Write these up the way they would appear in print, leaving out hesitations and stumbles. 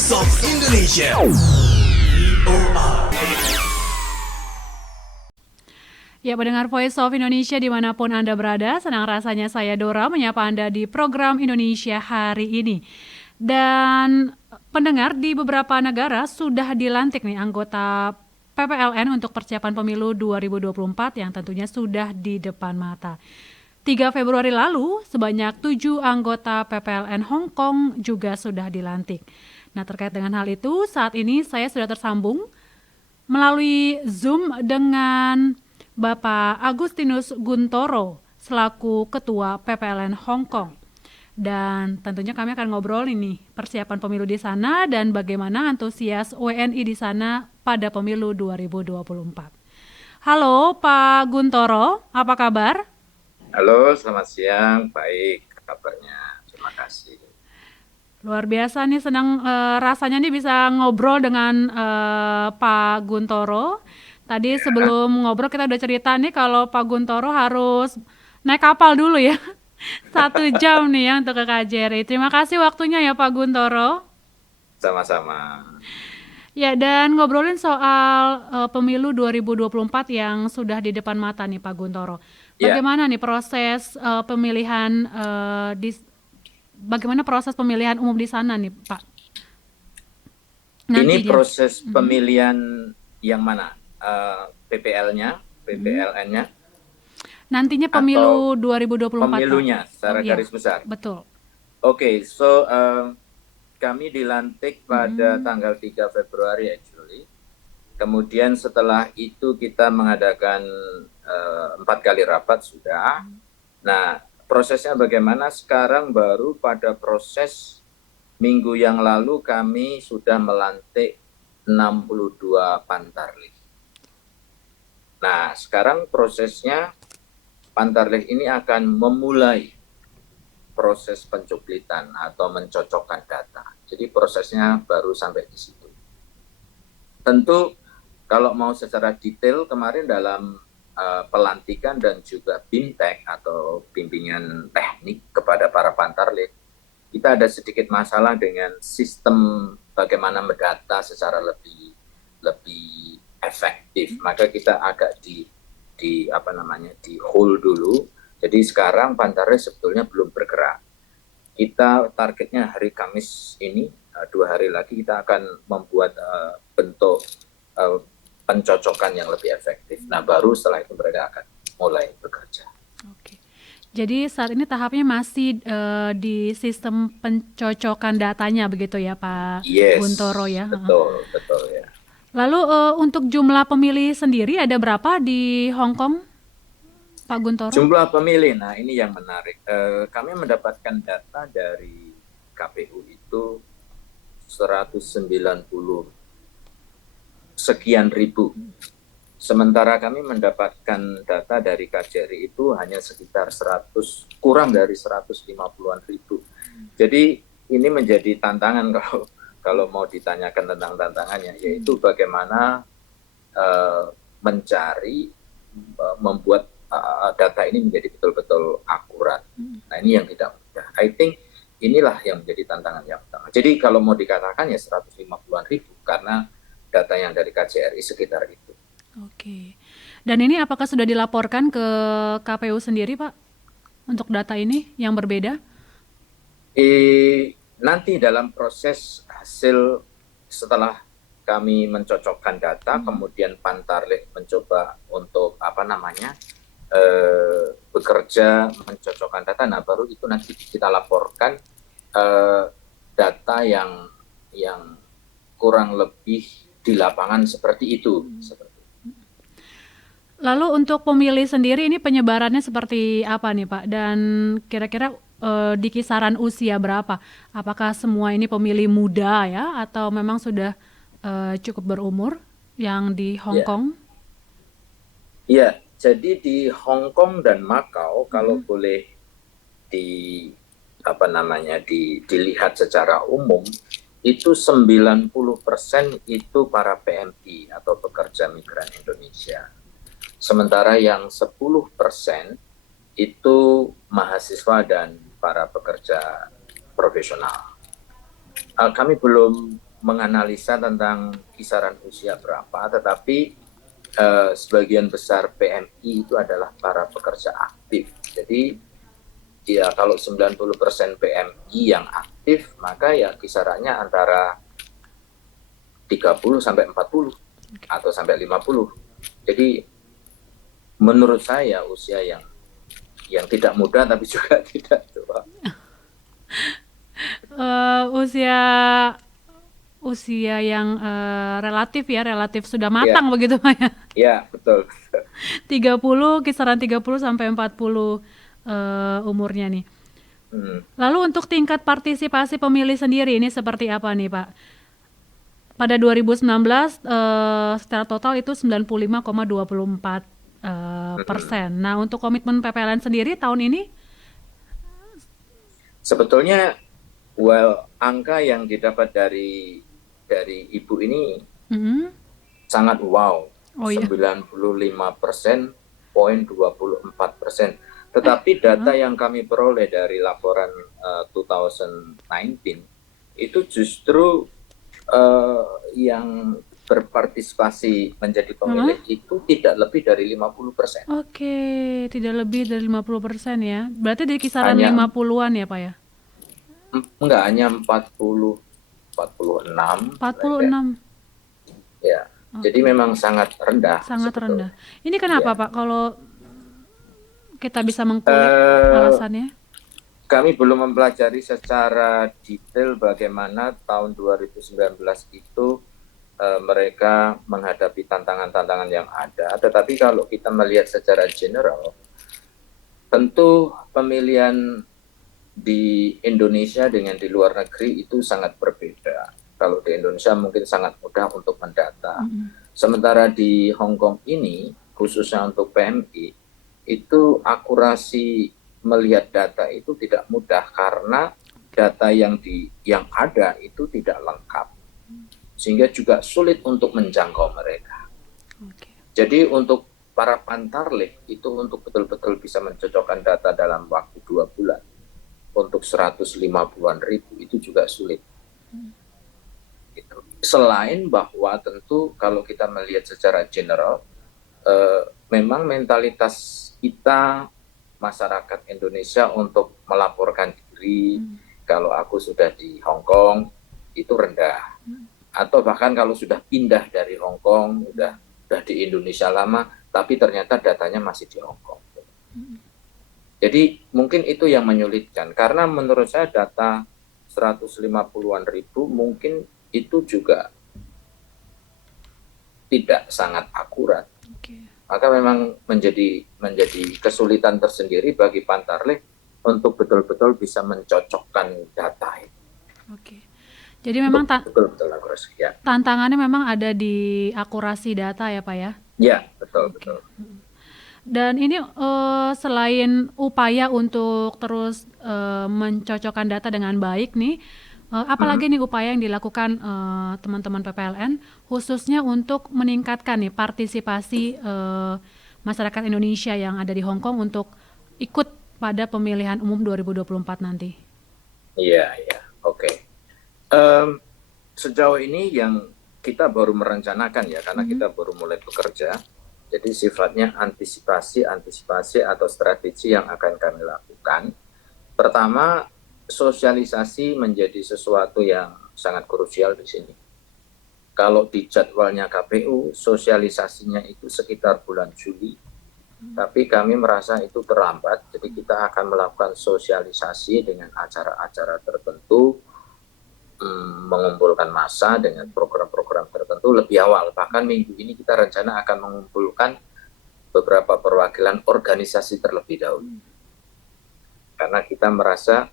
Voice of Indonesia. Ya, pendengar Voice of Indonesia dimanapun Anda berada, senang rasanya saya Dora menyapa Anda di program Indonesia hari ini. Dan pendengar, di beberapa negara sudah dilantik nih anggota PPLN untuk persiapan pemilu 2024 yang tentunya sudah di depan mata. 3 Februari lalu, sebanyak 7 anggota PPLN Hong Kong juga sudah dilantik. Nah, terkait dengan hal itu, saat ini saya sudah tersambung melalui Zoom dengan Bapak Agustinus Guntoro selaku Ketua PPLN Hong Kong. Dan tentunya kami akan ngobrol ini persiapan pemilu di sana dan bagaimana antusias WNI di sana pada pemilu 2024. Halo Pak Guntoro, apa kabar? Halo, selamat siang. Baik kabarnya. Terima kasih. Luar biasa nih, senang rasanya nih bisa ngobrol dengan Pak Guntoro. Tadi sebelum ngobrol kita udah cerita nih kalau Pak Guntoro harus naik kapal dulu ya. 1 jam nih ya untuk ke KJRI. Terima kasih waktunya ya Pak Guntoro. Sama-sama. Ya, dan ngobrolin soal pemilu 2024 yang sudah di depan mata nih Pak Guntoro. Bagaimana nih proses pemilihan bagaimana proses pemilihan umum di sana nih Pak? Nantinya. Ini proses pemilihan yang mana? PPLN-nya? Nantinya pemilu 2024. Pemilunya secara garis besar. Betul. Oke, kami dilantik pada tanggal 3 Februari actually. Kemudian setelah itu kita mengadakan 4 kali rapat sudah. Nah, prosesnya bagaimana? Sekarang baru pada proses minggu yang lalu kami sudah melantik 62 pantarlih. Nah, sekarang prosesnya pantarlih ini akan memulai proses pencuplitan atau mencocokkan data. Jadi prosesnya baru sampai di situ. Tentu kalau mau secara detail kemarin dalam pelantikan dan juga BIMTEK atau bimbingan teknik kepada para pantarlih, kita ada sedikit masalah dengan sistem bagaimana mendata secara lebih efektif. Maka kita agak di hold dulu. Jadi sekarang pantarlih sebetulnya belum bergerak. Kita targetnya hari Kamis ini, 2 hari lagi kita akan membuat bentuk pencocokan yang lebih efektif. Nah, baru setelah itu mereka akan mulai bekerja. Oke. Jadi saat ini tahapnya masih di sistem pencocokan datanya begitu ya Pak Guntoro ya? Betul ya. Lalu untuk jumlah pemilih sendiri ada berapa di Hong Kong, Pak Guntoro? Jumlah pemilih, nah ini yang menarik. Kami mendapatkan data dari KPU itu 190 sekian ribu. Sementara kami mendapatkan data dari KJRI itu hanya sekitar kurang dari 150-an ribu. Jadi ini menjadi tantangan kalau mau ditanyakan tentang tantangannya, yaitu bagaimana membuat data ini menjadi betul-betul akurat. Nah, ini yang tidak mudah. I think inilah yang menjadi tantangan yang utama. Jadi kalau mau dikatakan ya 150-an ribu karena data yang dari KJRI sekitar itu. Oke. Dan ini apakah sudah dilaporkan ke KPU sendiri, Pak, untuk data ini yang berbeda? Nanti dalam proses hasil setelah kami mencocokkan data, kemudian pantarlih mencoba untuk bekerja mencocokkan data. Nah, baru itu nanti kita laporkan data yang kurang lebih di lapangan seperti itu. Lalu untuk pemilih sendiri ini penyebarannya seperti apa nih Pak? Dan kira-kira di kisaran usia berapa? Apakah semua ini pemilih muda ya? Atau memang sudah cukup berumur yang di Hong Kong? Iya, jadi di Hong Kong dan Macau kalau boleh dilihat secara umum, itu 90% itu para PMI atau pekerja migran Indonesia. Sementara yang 10% itu mahasiswa dan para pekerja profesional. Kami belum menganalisa tentang kisaran usia berapa, tetapi sebagian besar PMI itu adalah para pekerja aktif. Jadi ya kalau 90% PMI yang aktif, maka ya kisarannya antara 30 sampai 40 atau sampai 50. Jadi menurut saya usia yang tidak muda tapi juga tidak tua. Usia usia yang relatif sudah Ya, matang begitu Pak ya. ya betul. 30, kisaran 30 sampai 40 umurnya nih. Hmm. Lalu untuk tingkat partisipasi pemilih sendiri ini seperti apa nih Pak? Pada 2019 secara total itu 95,24 persen. Nah untuk komitmen PPLN sendiri tahun ini? Sebetulnya angka yang didapat dari ibu ini Mm-mm. sangat wow, Oh iya. 95%,24%. Tetapi data yang kami peroleh dari laporan 2019 itu justru yang berpartisipasi menjadi pemilih itu tidak lebih dari 50%. Oke, tidak lebih dari 50% ya. Berarti di kisaran Hanya 50-an ya Pak ya? enggak, hanya 46 sebenarnya. 46. Ya. Jadi memang sangat rendah. Sangat rendah. Sebetulnya. Ini kenapa Ya. Pak kalau kita bisa mengkulik alasannya? Kami belum mempelajari secara detail bagaimana tahun 2019 itu mereka menghadapi tantangan-tantangan yang ada. Tetapi kalau kita melihat secara general, tentu pemilihan di Indonesia dengan di luar negeri itu sangat berbeda. Kalau di Indonesia mungkin sangat mudah untuk mendata. Sementara di Hong Kong ini, khususnya untuk PMI, itu akurasi melihat data itu tidak mudah karena data yang ada itu tidak lengkap, sehingga juga sulit untuk menjangkau mereka. Oke. Jadi untuk para pantarlih itu untuk betul-betul bisa mencocokkan data dalam waktu 2 bulan untuk 150-an ribu itu juga sulit. Gitu. Selain bahwa tentu kalau kita melihat secara general, memang mentalitas kita masyarakat Indonesia untuk melaporkan diri kalau aku sudah di Hong Kong itu rendah, atau bahkan kalau sudah pindah dari Hong Kong udah di Indonesia lama tapi ternyata datanya masih di Hong Kong. Jadi mungkin itu yang menyulitkan karena menurut saya data 150-an ribu mungkin itu juga tidak sangat akurat. Maka memang menjadi kesulitan tersendiri bagi pantarlih untuk betul-betul bisa mencocokkan data itu. Oke. Jadi memang betul akurasi. Ya. Tantangannya memang ada di akurasi data ya Pak ya? Ya, betul. Dan ini selain upaya untuk terus mencocokkan data dengan baik nih, apalagi nih upaya yang dilakukan teman-teman PPLN khususnya untuk meningkatkan nih partisipasi masyarakat Indonesia yang ada di Hong Kong untuk ikut pada pemilihan umum 2024 nanti? Iya, oke. Sejauh ini yang kita baru merencanakan ya, karena kita baru mulai bekerja, jadi sifatnya antisipasi atau strategi yang akan kami lakukan. Pertama, sosialisasi menjadi sesuatu yang sangat krusial di sini. Kalau di jadwalnya KPU, sosialisasinya itu sekitar bulan Juli, tapi kami merasa itu terlambat, jadi kita akan melakukan sosialisasi dengan acara-acara tertentu, mengumpulkan massa dengan program-program tertentu lebih awal. Bahkan minggu ini kita rencana akan mengumpulkan beberapa perwakilan organisasi terlebih dahulu. Karena kita merasa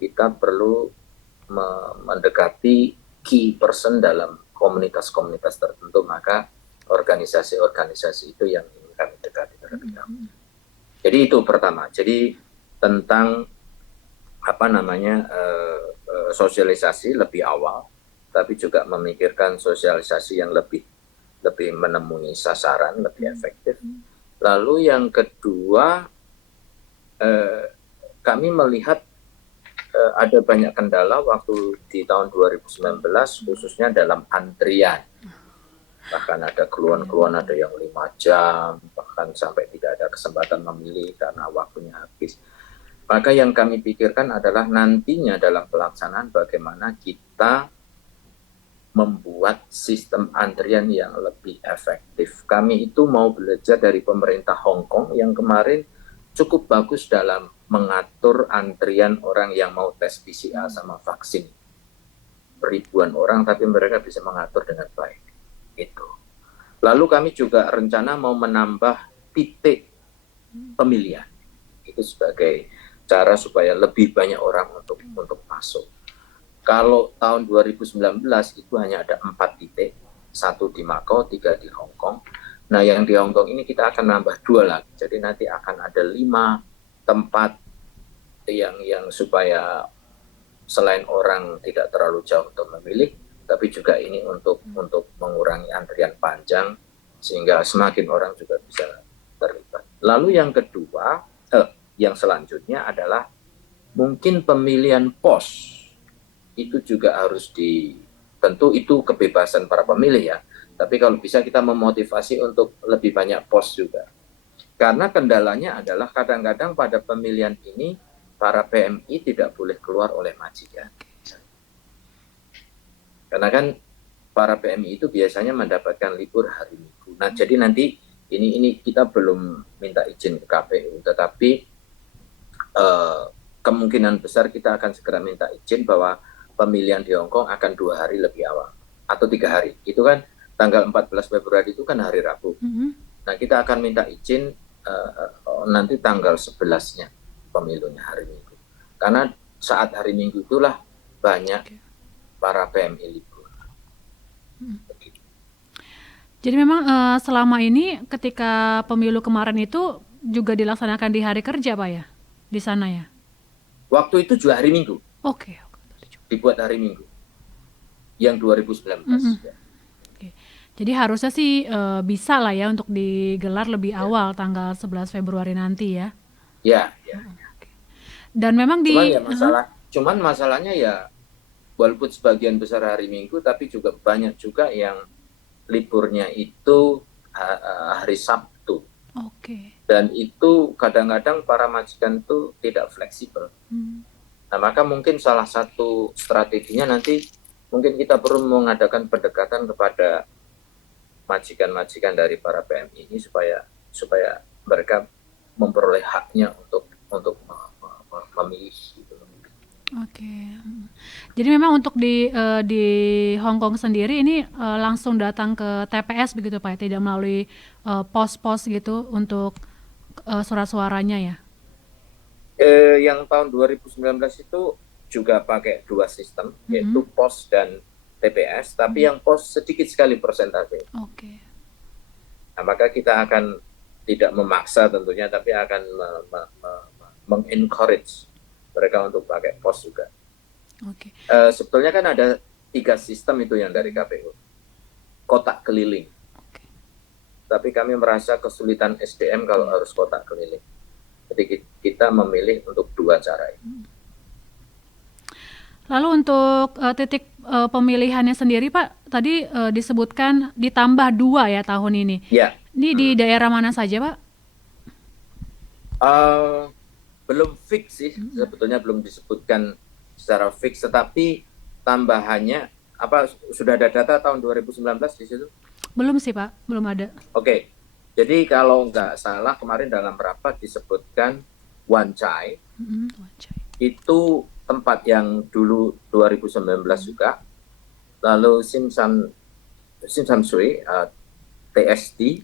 kita perlu mendekati key person dalam komunitas-komunitas tertentu, maka organisasi-organisasi itu yang ingin kami dekati terlebih dahulu. Jadi itu pertama. Jadi tentang sosialisasi lebih awal, tapi juga memikirkan sosialisasi yang lebih menemui sasaran, lebih efektif. Lalu yang kedua, kami melihat ada banyak kendala waktu di tahun 2019 khususnya dalam antrian. Bahkan ada keluhan-keluhan, ada yang 5 jam, bahkan sampai tidak ada kesempatan memilih karena waktunya habis. Maka yang kami pikirkan adalah nantinya dalam pelaksanaan bagaimana kita membuat sistem antrian yang lebih efektif. Kami itu mau belajar dari pemerintah Hong Kong yang kemarin cukup bagus dalam mengatur antrian orang yang mau tes PCR sama vaksin. Ribuan orang tapi mereka bisa mengatur dengan baik. Itu. Lalu kami juga rencana mau menambah titik pemilihan. Itu sebagai cara supaya lebih banyak orang untuk masuk. Kalau tahun 2019 itu hanya ada 4 titik, 1 di Macau, 3 di Hong Kong. Nah yang di Hong Kong ini kita akan nambah 2 lagi. Jadi nanti akan ada 5 tempat yang supaya selain orang tidak terlalu jauh untuk memilih, tapi juga ini untuk mengurangi antrian panjang sehingga semakin orang juga bisa terlibat. Lalu yang kedua, yang selanjutnya adalah mungkin pemilihan pos itu juga harus tentu itu kebebasan para pemilih ya. Tapi kalau bisa kita memotivasi untuk lebih banyak pos juga. Karena kendalanya adalah kadang-kadang pada pemilihan ini para PMI tidak boleh keluar oleh majikan. Karena kan para PMI itu biasanya mendapatkan libur hari Minggu. Nah, jadi nanti ini kita belum minta izin ke KPU, tetapi kemungkinan besar kita akan segera minta izin bahwa pemilihan di Hong Kong akan 2 hari lebih awal atau 3 hari. Itu kan tanggal 14 Februari itu kan hari Rabu. Nah, kita akan minta izin nanti tanggal 11-nya pemilunya hari Minggu. Karena saat hari Minggu itulah banyak para PMI libur. Jadi memang selama ini ketika pemilu kemarin itu juga dilaksanakan di hari kerja Pak ya? Di sana ya? Waktu itu juga hari Minggu. Oke. Dibuat hari Minggu. Yang 2019. Ya. Oke. Jadi harusnya sih bisa lah ya untuk digelar lebih awal tanggal 11 Februari nanti ya? Ya. Dan memang cuman masalahnya ya walaupun sebagian besar hari Minggu, tapi juga banyak juga yang liburnya itu hari Sabtu. Oke. Dan itu kadang-kadang para majikan itu tidak fleksibel. Nah, maka mungkin salah satu strateginya nanti mungkin kita perlu mengadakan pendekatan kepada majikan-majikan dari para PMI ini supaya mereka memperoleh haknya untuk memilih. Oke. Jadi memang untuk di Hong Kong sendiri ini langsung datang ke TPS begitu Pak, tidak melalui pos-pos gitu untuk surat suaranya ya? Yang tahun 2019 itu juga pakai 2 sistem, yaitu pos dan TPS, tapi yang pos sedikit sekali persentase. Oke. Nah, maka kita akan tidak memaksa tentunya, tapi akan mengencourage mereka untuk pakai pos juga. Oke. Sebetulnya kan ada 3 sistem itu yang dari KPU. Kotak keliling. Oke. Tapi kami merasa kesulitan SDM kalau harus kotak keliling. Jadi kita memilih untuk 2 cara ini. Lalu untuk titik pemilihannya sendiri Pak, tadi disebutkan ditambah 2 ya tahun ini. Ya. Ini di daerah mana saja Pak? Belum fix sih, sebetulnya belum disebutkan secara fix, tetapi tambahannya sudah ada data tahun 2019 di situ? Belum sih Pak, belum ada. Oke. Jadi kalau nggak salah kemarin dalam rapat disebutkan Wan Chai, itu tempat yang dulu 2019 juga, lalu Sim Sam Sui, TSD,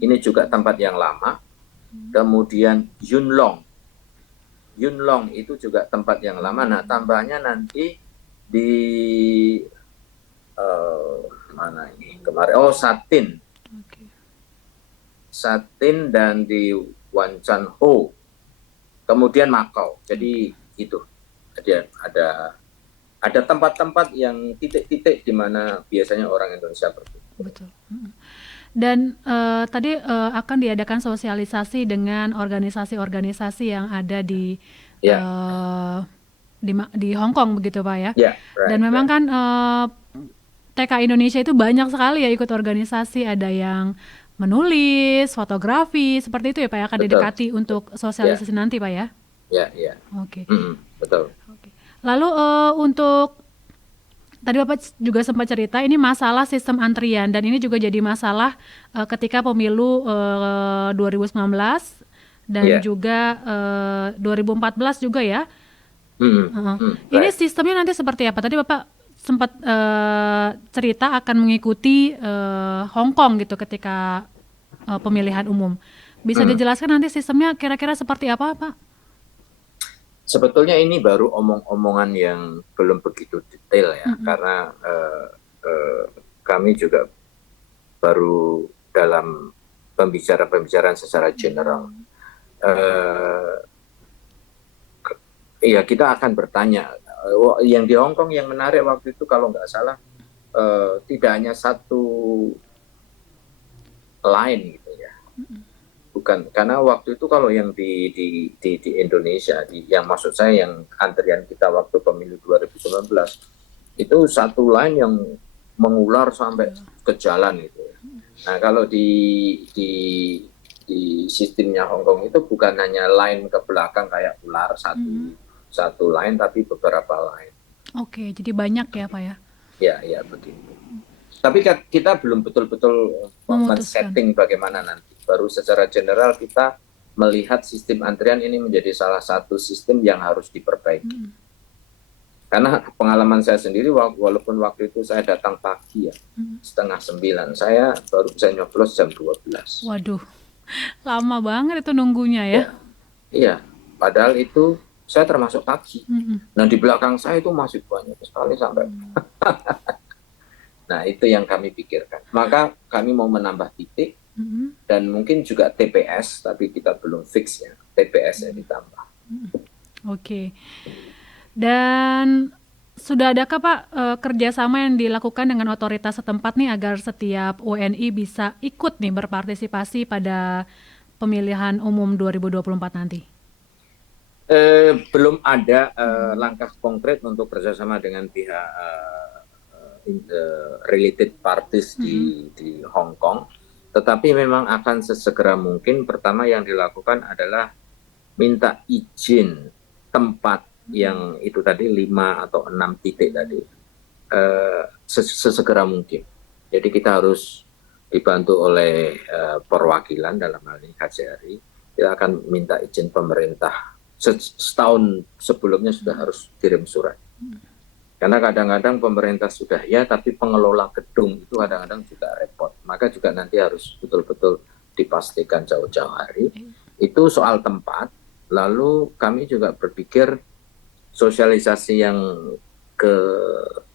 ini juga tempat yang lama, kemudian Yunlong itu juga tempat yang lama. Nah, tambahnya nanti di mana ini kemarin? Satin. Okay. Satin dan di Wan Chan Ho. Kemudian Macau. Jadi itu ada tempat-tempat yang titik-titik di mana biasanya orang Indonesia berkumpul. Betul. Dan tadi akan diadakan sosialisasi dengan organisasi-organisasi yang ada di di Hong Kong begitu Pak ya. Ya, Dan right, memang right. kan TK Indonesia itu banyak sekali ya ikut organisasi, ada yang menulis, fotografi, seperti itu ya Pak ya, akan Betul. didekati untuk Ya, sosialisasi nanti Pak ya. ya, ya. Oke. Betul. Oke. Lalu untuk tadi Bapak juga sempat cerita ini masalah sistem antrian dan ini juga jadi masalah ketika pemilu 2019 dan Ya. juga 2014 juga ya. Ini Right. sistemnya nanti seperti apa? Tadi Bapak sempat cerita akan mengikuti Hong Kong gitu ketika pemilihan umum. Bisa dijelaskan nanti sistemnya kira-kira seperti apa, Pak? Sebetulnya ini baru omong-omongan yang belum begitu detail ya, karena kami juga baru dalam pembicaraan secara general. Iya, kita akan bertanya. Yang di Hong Kong yang menarik waktu itu kalau nggak salah tidak hanya satu line gitu ya. Bukan, karena waktu itu kalau yang di Indonesia, yang maksud saya yang antrian kita waktu pemilu 2019 itu satu line yang mengular sampai ke jalan gitu. Nah kalau di sistemnya Hong Kong itu bukan hanya line ke belakang kayak ular satu line, tapi beberapa line. Oke, jadi banyak ya Pak ya? Ya begitu. Tapi kita belum betul-betul men-setting bagaimana nanti. Baru secara general kita melihat sistem antrian ini menjadi salah satu sistem yang harus diperbaiki. Karena pengalaman saya sendiri, walaupun waktu itu saya datang pagi ya, 8:30, saya baru bisa nyoblos jam 12. Waduh, lama banget itu nunggunya ya? Iya, padahal itu saya termasuk pagi. Nah di belakang saya itu masih banyak sekali sampai. Nah itu yang kami pikirkan. Maka kami mau menambah titik dan mungkin juga TPS, tapi kita belum fix ya, TPS-nya ditambah. Oke. Dan sudah adakah Pak kerjasama yang dilakukan dengan otoritas setempat nih agar setiap WNI bisa ikut nih berpartisipasi pada pemilihan umum 2024 nanti? Belum ada langkah konkret untuk kerjasama dengan pihak related parties di Hong Kong. Tetapi memang akan sesegera mungkin. Pertama yang dilakukan adalah minta izin tempat yang itu tadi 5 atau 6 titik tadi sesegera mungkin. Jadi kita harus dibantu oleh perwakilan dalam hal ini KJRI. Kita akan minta izin pemerintah setahun sebelumnya sudah harus kirim surat. Karena kadang-kadang pemerintah sudah ya, tapi pengelola gedung itu kadang-kadang juga repot. Maka juga nanti harus betul-betul dipastikan jauh-jauh hari. Itu soal tempat. Lalu kami juga berpikir sosialisasi yang ke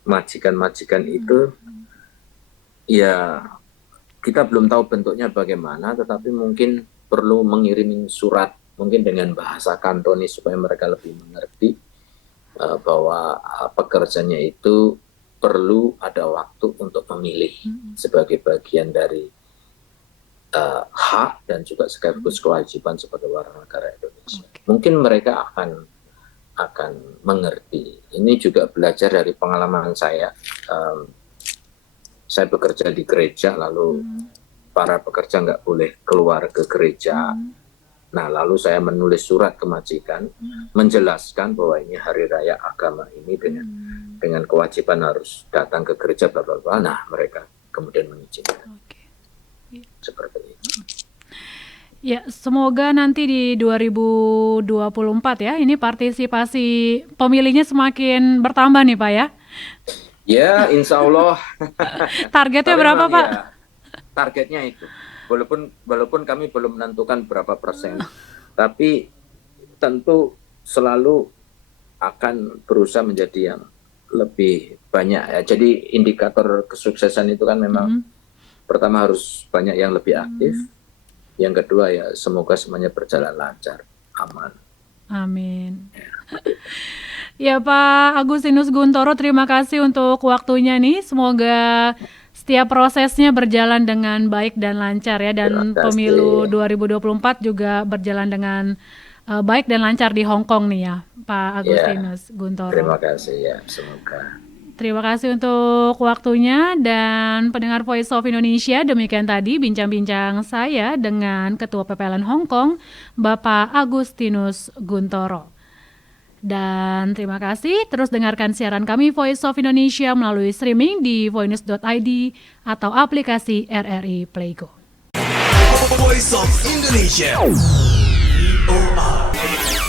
majikan-majikan itu, ya kita belum tahu bentuknya bagaimana, tetapi mungkin perlu mengirim surat, mungkin dengan bahasa Kantonis supaya mereka lebih mengerti bahwa pekerjanya itu perlu ada waktu untuk memilih sebagai bagian dari hak dan juga sekaligus kewajiban sebagai warga negara Indonesia. Mungkin mereka akan mengerti. Ini juga belajar dari pengalaman saya. Saya bekerja di gereja, lalu para pekerja nggak boleh keluar ke gereja. Nah, lalu saya menulis surat ke majikan menjelaskan bahwa ini hari raya agama ini dengan kewajiban harus datang ke gereja, bla bla bla. Nah, mereka kemudian mengizinkan. Seperti itu. Ya, semoga nanti di 2024 ya, ini partisipasi pemilihnya semakin bertambah nih Pak ya. Ya, insya Allah. Targetnya berapa Pak? Ya, targetnya itu. Walaupun kami belum menentukan berapa persen, tapi tentu selalu akan berusaha menjadi yang lebih banyak ya. Jadi indikator kesuksesan itu kan memang pertama harus banyak yang lebih aktif, yang kedua ya semoga semuanya berjalan lancar, aman. Amin. Ya Pak Agustinus Guntoro, terima kasih untuk waktunya nih. Semoga setiap prosesnya berjalan dengan baik dan lancar ya, dan pemilu 2024 juga berjalan dengan baik dan lancar di Hong Kong nih ya, Pak Ya, Agustinus Guntoro. terima kasih ya, semoga. Terima kasih untuk waktunya dan pendengar Voice of Indonesia. Demikian tadi bincang-bincang saya dengan Ketua PPLN Hong Kong, Bapak Agustinus Guntoro. Dan terima kasih, terus dengarkan siaran kami Voice of Indonesia melalui streaming di voinews.id atau aplikasi RRI Playgo. Voice of Indonesia. VOA.